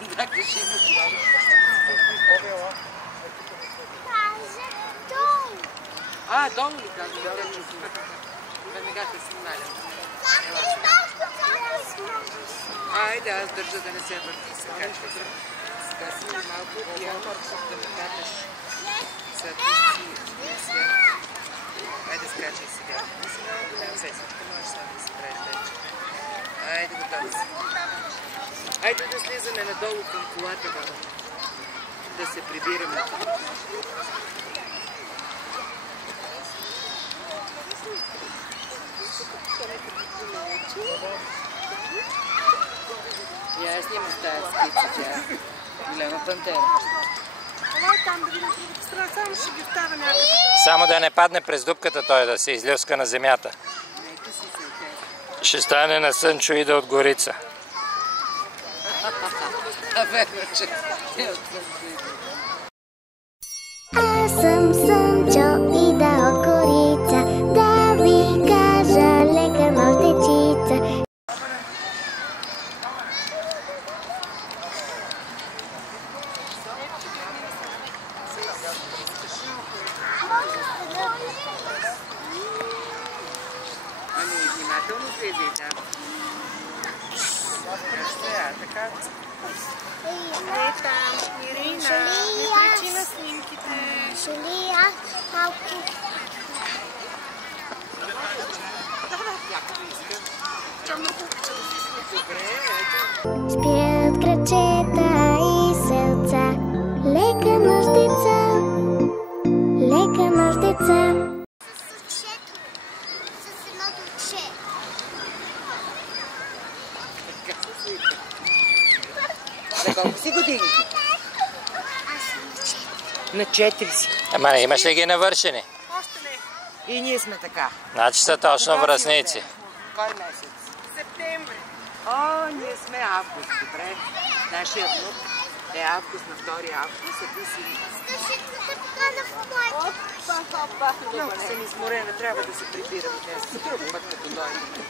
Да, кажи му. Долу ли казвам? Да, чувствам. Веднага те сигналям. Айде, аз държа да не се върти. Сега си малко пия, да ме каташ след свят. Айде, скачай сега. Не се всичко, можеш само да си правиш вече. Айде, готови си. Айде да слизаме надолу към колата, баба. Да се прибираме. Я сниму с тази скица, тя. Голяма пантера. Само да не падне през дупката той, да се излюска на земята. Ще стане на Сънчо и да от Горица. Аз съм Сънчо и да от Горица, да ви кажа лека нощ дечица. Ами, внимателно слезе, да. Така. Не там, Ирина, не причи на снимките. Шали, аз малко. Спят крачета и селца, лека нощ деца, лека нощ деца. С едното че. За колко си годинки? Аз съм На 4 си. Ама не имаш ли ги навършени? Още не. И ние сме така. Значи са точно връстници. Кой месец? Септември. О, ние сме август, добре. Нашия внук е август, на 2 август, а ти си... Много съм изморена, трябва да се прибирам днес. Друг път като дойдем.